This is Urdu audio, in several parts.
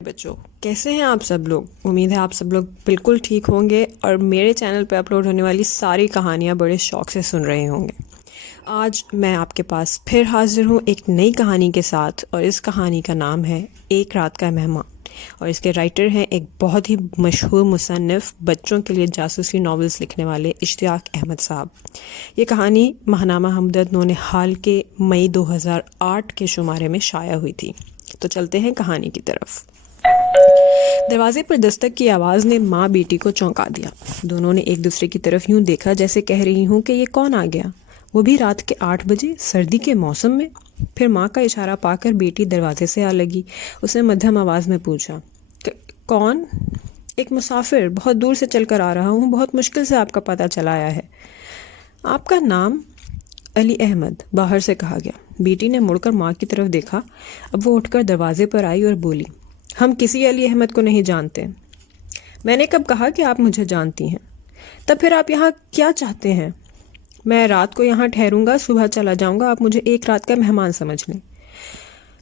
بچوں کیسے ہیں آپ سب لوگ؟ امید ہے آپ سب لوگ بالکل ٹھیک ہوں گے اور میرے چینل پہ اپلوڈ ہونے والی ساری کہانیاں بڑے شوق سے سن رہے ہوں گے۔ آج میں آپ کے پاس پھر حاضر ہوں ایک نئی کہانی کے ساتھ، اور اس کہانی کا نام ہے ایک رات کا مہمان، اور اس کے رائٹر ہیں ایک بہت ہی مشہور مصنف، بچوں کے لیے جاسوسی ناولز لکھنے والے اشتیاق احمد صاحب۔ یہ کہانی ماہنامہ ہمدرد نون حال کے مئی 2008 کے شمارے میں شائع ہوئی تھی۔ تو چلتے ہیں کہانی کی طرف۔ دروازے پر دستک کی آواز نے ماں بیٹی کو چونکا دیا۔ دونوں نے ایک دوسرے کی طرف یوں دیکھا جیسے کہہ رہی ہوں کہ یہ کون آ گیا، وہ بھی رات کے 8 بجے سردی کے موسم میں۔ پھر ماں کا اشارہ پا کر بیٹی دروازے سے آ لگی۔ اس نے مدھم آواز میں پوچھا، کون؟ ایک مسافر، بہت دور سے چل کر آ رہا ہوں، بہت مشکل سے آپ کا پتہ چلا آیا ہے۔ آپ کا نام؟ علی احمد، باہر سے کہا گیا۔ بیٹی نے مڑ کر ماں کی طرف دیکھا۔ اب وہ اٹھ کر دروازے پر آئی اور بولی، ہم کسی علی احمد کو نہیں جانتے۔ میں نے کب کہا کہ آپ مجھے جانتی ہیں؟ تب پھر آپ یہاں کیا چاہتے ہیں؟ میں رات کو یہاں ٹھہروں گا، صبح چلا جاؤں گا، آپ مجھے ایک رات کا مہمان سمجھ لیں۔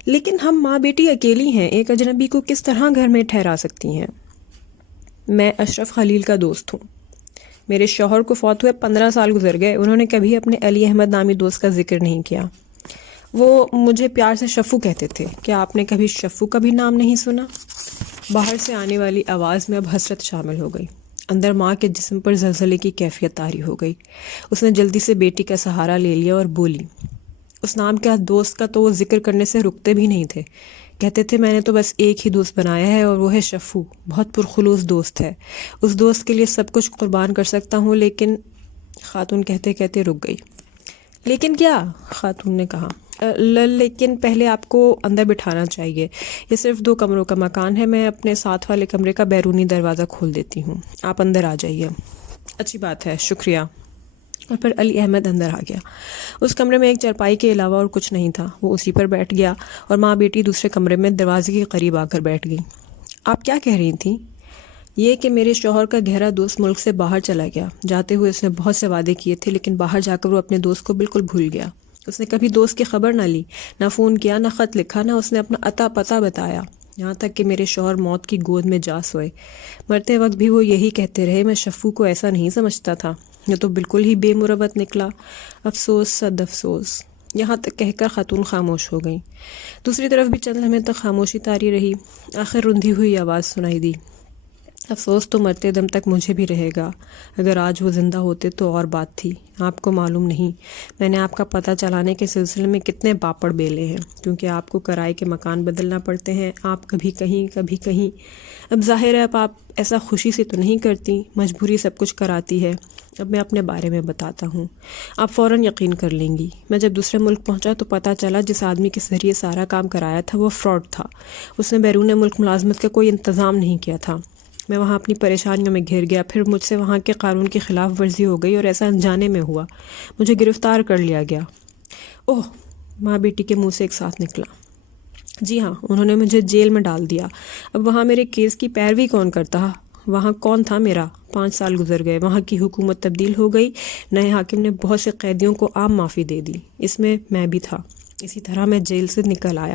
لیکن ہم ماں بیٹی اکیلی ہیں، ایک اجنبی کو کس طرح گھر میں ٹھہرا سکتی ہیں؟ میں اشرف خلیل کا دوست ہوں۔ میرے شوہر کو فوت ہوئے 15 سال گزر گئے، انہوں نے کبھی اپنے علی احمد نامی دوست کا ذکر نہیں کیا۔ وہ مجھے پیار سے شفو کہتے تھے۔ کیا آپ نے کبھی شفو کا بھی نام نہیں سنا؟ باہر سے آنے والی آواز میں اب حسرت شامل ہو گئی۔ اندر ماں کے جسم پر زلزلے کی کیفیت طاری ہو گئی۔ اس نے جلدی سے بیٹی کا سہارا لے لیا اور بولی، اس نام کے دوست کا تو وہ ذکر کرنے سے رکتے بھی نہیں تھے، کہتے تھے میں نے تو بس ایک ہی دوست بنایا ہے اور وہ ہے شفو، بہت پرخلوص دوست ہے، اس دوست کے لیے سب کچھ قربان کر سکتا ہوں۔ لیکن خاتون کہتے کہتے رک گئی۔ لیکن کیا؟ خاتون نے کہا، لیکن پہلے آپ کو اندر بٹھانا چاہیے، یہ صرف 2 کمروں کا مکان ہے، میں اپنے ساتھ والے کمرے کا بیرونی دروازہ کھول دیتی ہوں، آپ اندر آ جائیے۔ اچھی بات ہے، شکریہ۔ اور پھر علی احمد اندر آ گیا۔ اس کمرے میں ایک چارپائی کے علاوہ اور کچھ نہیں تھا، وہ اسی پر بیٹھ گیا اور ماں بیٹی دوسرے کمرے میں دروازے کے قریب آ کر بیٹھ گئی۔ آپ کیا کہہ رہی تھیں؟ یہ کہ میرے شوہر کا گہرا دوست ملک سے باہر چلا گیا، جاتے ہوئے اس نے بہت سے وعدے کیے تھے، لیکن باہر جا کر وہ اپنے دوست کو بالکل بھول گیا۔ اس نے کبھی دوست کی خبر نہ لی، نہ فون کیا، نہ خط لکھا، نہ اس نے اپنا عطا پتہ بتایا، یہاں تک کہ میرے شوہر موت کی گود میں جا سوئے۔ مرتے وقت بھی وہ یہی کہتے رہے، میں شفو کو ایسا نہیں سمجھتا تھا، یہ تو بالکل ہی بے مروت نکلا، افسوس صد افسوس۔ یہاں تک کہہ کر خاتون خاموش ہو گئیں۔ دوسری طرف بھی چند لمحے تک خاموشی طاری رہی۔ آخر رندھی ہوئی آواز سنائی دی، افسوس تو مرتے دم تک مجھے بھی رہے گا، اگر آج وہ زندہ ہوتے تو اور بات تھی۔ آپ کو معلوم نہیں میں نے آپ کا پتہ چلانے کے سلسلے میں کتنے پاپڑ بیلے ہیں، کیونکہ آپ کو کرائے کے مکان بدلنا پڑتے ہیں، آپ کبھی کہیں کبھی کہیں۔ اب ظاہر ہے اب آپ ایسا خوشی سے تو نہیں کرتی، مجبوری سب کچھ کراتی ہے۔ اب میں اپنے بارے میں بتاتا ہوں، آپ فوراً یقین کر لیں گی۔ میں جب دوسرے ملک پہنچا تو پتہ چلا جس آدمی کے ذریعے سارا کام کرایا تھا وہ فراڈ تھا، اس نے بیرون ملک ملازمت کا کوئی انتظام نہیں کیا تھا۔ میں وہاں اپنی پریشانیوں میں گھر گیا، پھر مجھ سے وہاں کے قانون کی خلاف ورزی ہو گئی اور ایسا انجانے میں ہوا، مجھے گرفتار کر لیا گیا۔ اوہ! ماں بیٹی کے منہ سے ایک ساتھ نکلا۔ جی ہاں، انہوں نے مجھے جیل میں ڈال دیا۔ اب وہاں میرے کیس کی پیروی کون کرتا؟ وہاں کون تھا میرا؟ 5 سال گزر گئے، وہاں کی حکومت تبدیل ہو گئی، نئے حاکم نے بہت سے قیدیوں کو عام معافی دے دی، اس میں بھی تھا۔ اسی طرح میں جیل سے نکل آیا،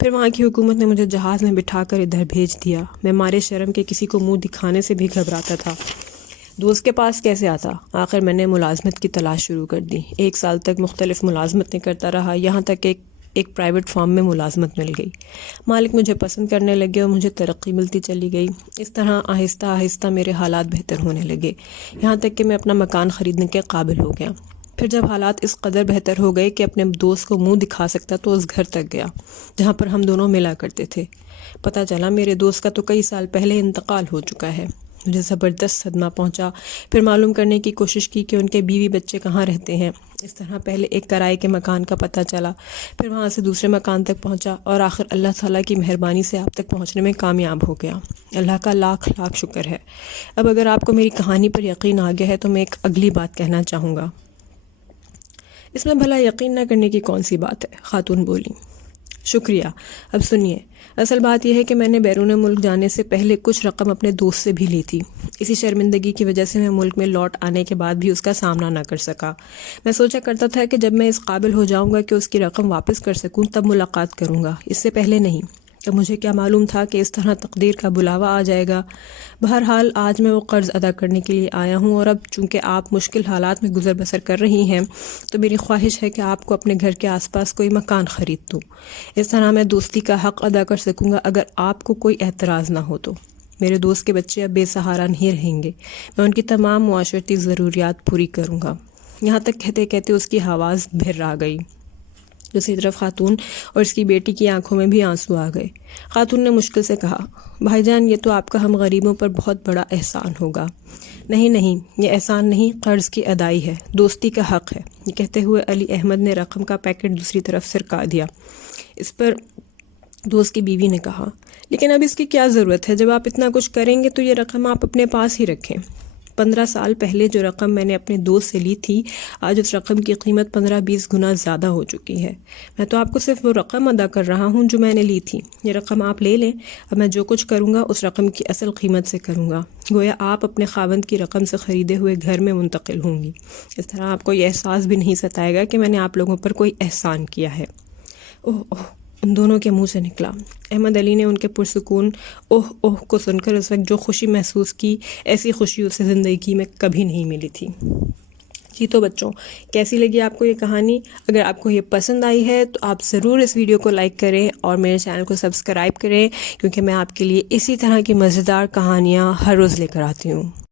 پھر وہاں کی حکومت نے مجھے جہاز میں بٹھا کر ادھر بھیج دیا۔ میں مارے شرم کے کسی کو منہ دکھانے سے بھی گھبراتا تھا۔ دوست کے پاس کیسے آتا؟ آخر میں نے ملازمت کی تلاش شروع کر دی، 1 سال تک مختلف ملازمتیں کرتا رہا، یہاں تک ایک پرائیویٹ فارم میں ملازمت مل گئی۔ مالک مجھے پسند کرنے لگے اور مجھے ترقی ملتی چلی گئی۔ اس طرح آہستہ آہستہ میرے حالات بہتر ہونے لگے، یہاں تک کہ میں اپنا مکان خریدنے کے قابل ہو گیا۔ پھر جب حالات اس قدر بہتر ہو گئے کہ اپنے دوست کو منہ دکھا سکتا تو اس گھر تک گیا جہاں پر ہم دونوں ملا کرتے تھے۔ پتہ چلا میرے دوست کا تو کئی سال پہلے انتقال ہو چکا ہے۔ مجھے زبردست صدمہ پہنچا۔ پھر معلوم کرنے کی کوشش کی کہ ان کے بیوی بچے کہاں رہتے ہیں۔ اس طرح پہلے ایک کرائے کے مکان کا پتہ چلا، پھر وہاں سے دوسرے مکان تک پہنچا اور آخر اللہ تعالیٰ کی مہربانی سے آپ تک پہنچنے میں کامیاب ہو گیا۔ اللہ کا لاکھ لاکھ شکر ہے۔ اب اگر آپ کو میری کہانی پر یقین آ گیا ہے تو میں ایک اگلی بات کہنا چاہوں گا۔ اس میں بھلا یقین نہ کرنے کی کون سی بات ہے؟ خاتون بولی۔ شکریہ۔ اب سنیے، اصل بات یہ ہے کہ میں نے بیرون ملک جانے سے پہلے کچھ رقم اپنے دوست سے بھی لی تھی۔ اسی شرمندگی کی وجہ سے میں ملک میں لوٹ آنے کے بعد بھی اس کا سامنا نہ کر سکا۔ میں سوچا کرتا تھا کہ جب میں اس قابل ہو جاؤں گا کہ اس کی رقم واپس کر سکوں تب ملاقات کروں گا، اس سے پہلے نہیں۔ اب مجھے کیا معلوم تھا کہ اس طرح تقدیر کا بلاوا آ جائے گا۔ بہرحال آج میں وہ قرض ادا کرنے کے لیے آیا ہوں، اور اب چونکہ آپ مشکل حالات میں گزر بسر کر رہی ہیں تو میری خواہش ہے کہ آپ کو اپنے گھر کے آس پاس کوئی مکان خرید دوں۔ اس طرح میں دوستی کا حق ادا کر سکوں گا اگر آپ کو کوئی اعتراض نہ ہو تو۔ میرے دوست کے بچے اب بے سہارا نہیں رہیں گے، میں ان کی تمام معاشرتی ضروریات پوری کروں گا۔ یہاں تک کہتے کہتے اس کی آواز بھر آ گئی۔ دوسری طرف خاتون اور اس کی بیٹی کی آنکھوں میں بھی آنسو آ گئے۔ خاتون نے مشکل سے کہا، بھائی جان یہ تو آپ کا ہم غریبوں پر بہت بڑا احسان ہوگا۔ نہیں، یہ احسان نہیں، قرض کی ادائی ہے، دوستی کا حق ہے۔ یہ کہتے ہوئے علی احمد نے رقم کا پیکٹ دوسری طرف سرکا دیا۔ اس پر دوست کی بیوی نے کہا، لیکن اب اس کی کیا ضرورت ہے؟ جب آپ اتنا کچھ کریں گے تو یہ رقم آپ اپنے پاس ہی رکھیں۔ 15 سال پہلے جو رقم میں نے اپنے دوست سے لی تھی، آج اس رقم کی قیمت 15-20 گنا زیادہ ہو چکی ہے۔ میں تو آپ کو صرف وہ رقم ادا کر رہا ہوں جو میں نے لی تھی۔ یہ رقم آپ لے لیں، اب میں جو کچھ کروں گا اس رقم کی اصل قیمت سے کروں گا، گویا آپ اپنے خاوند کی رقم سے خریدے ہوئے گھر میں منتقل ہوں گی۔ اس طرح آپ کو یہ احساس بھی نہیں ستائے گا کہ میں نے آپ لوگوں پر کوئی احسان کیا ہے۔ اوہ ان دونوں کے منہ سے نکلا۔ احمد علی نے ان کے پرسکون اوہ کو سن کر اس وقت جو خوشی محسوس کی، ایسی خوشی اسے زندگی میں کبھی نہیں ملی تھی۔ جی تو بچوں، کیسی لگی آپ کو یہ کہانی؟ اگر آپ کو یہ پسند آئی ہے تو آپ ضرور اس ویڈیو کو لائک کریں اور میرے چینل کو سبسکرائب کریں، کیونکہ میں آپ کے لیے اسی طرح کی مزیدار کہانیاں ہر روز لے کر آتی ہوں۔